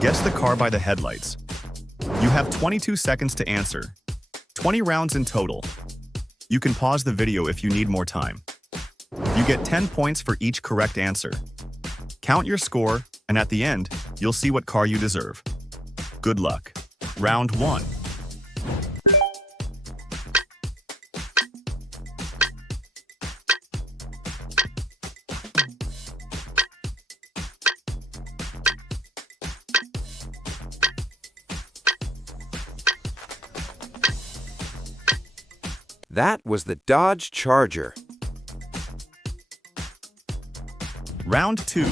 Guess the car by the headlights. You have 22 seconds to answer. 20 rounds in total. You can pause the video if you need more time. You get 10 points for each correct answer. Count your score, and at the end, you'll see what car you deserve. Good luck. Round 1. That was the Dodge Charger. Round 2.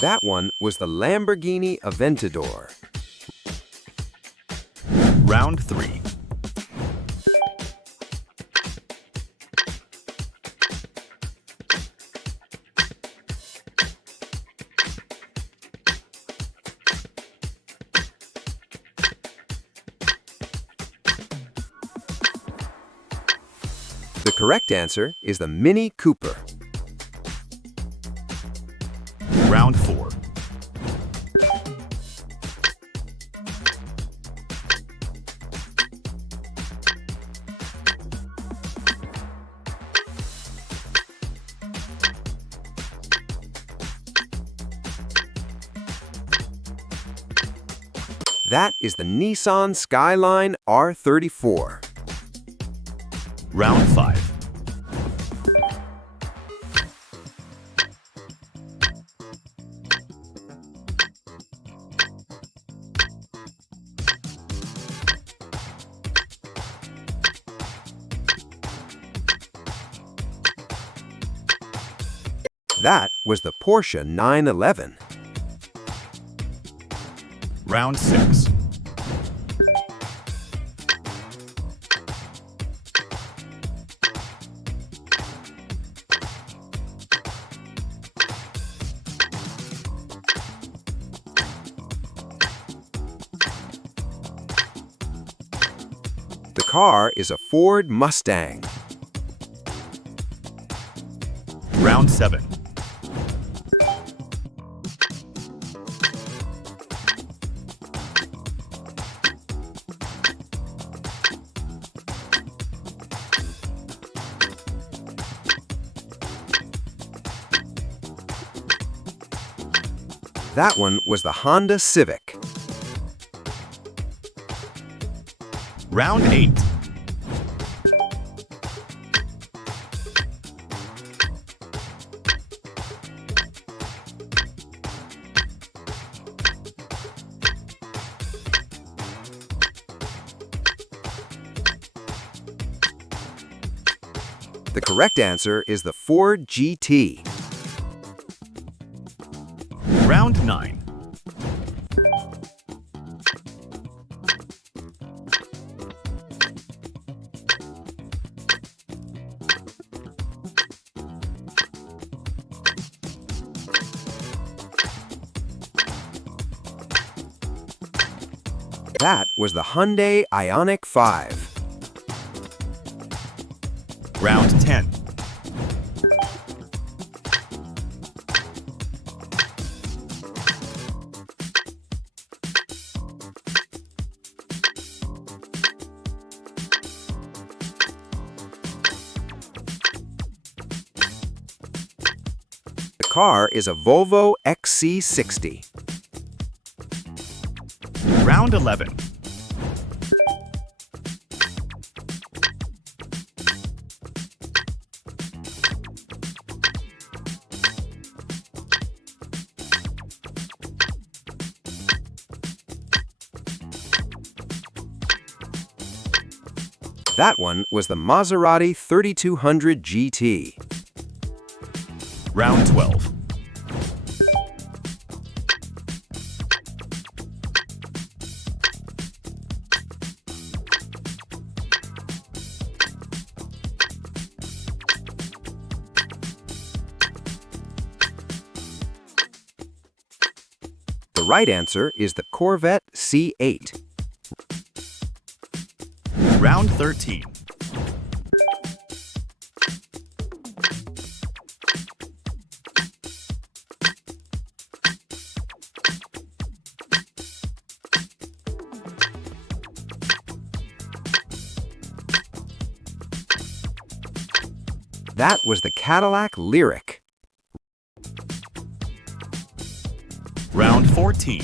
That one was the Lamborghini Aventador. Round 3. The correct answer is the Mini Cooper. Round 4. That is the Nissan Skyline R34. Round 5. That was the Porsche 911. Round 6. The car is a Ford Mustang. Round 7. That one was the Honda Civic. Round 8. The correct answer is the Ford GT. Round 9. That was the Hyundai Ioniq 5. Round 10. The car is a Volvo XC60. Round 11. That one was the Maserati 3200 GT. Round 12. right answer is the Corvette C8. Round 13. That was the Cadillac Lyric. Round 14.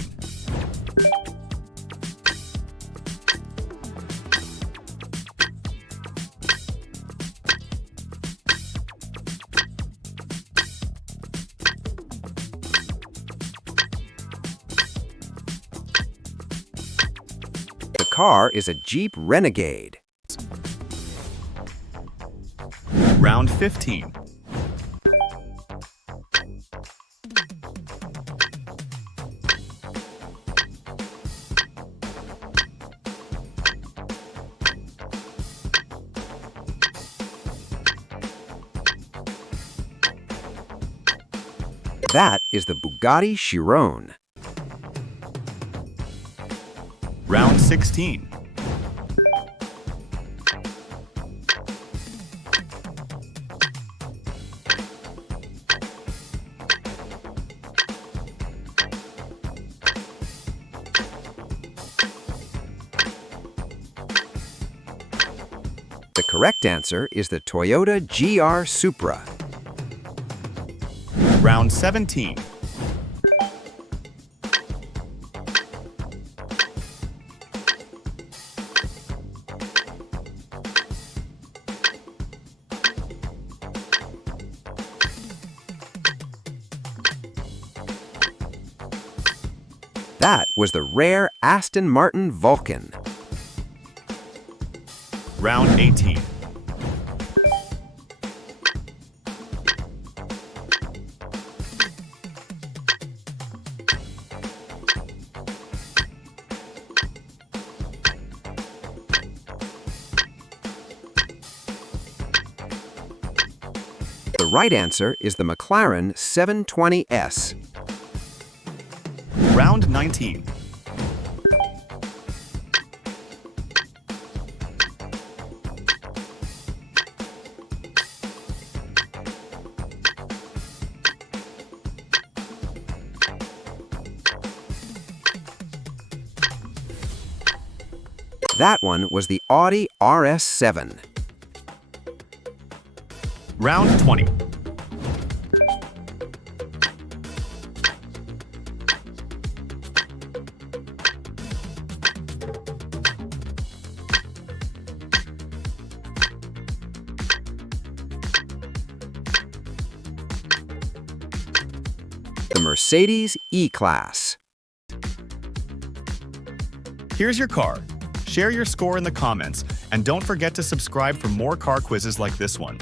The car is a Jeep Renegade. Round 15. That is the Bugatti Chiron. Round 16. The correct answer is the Toyota GR Supra. Round 17. That was the rare Aston Martin Vulcan. Round 18. The right answer is the McLaren 720S. Round 19. That one was the Audi RS7. Round 20. The Mercedes E-Class. Here's your car. Share your score in the comments, and don't forget to subscribe for more car quizzes like this one.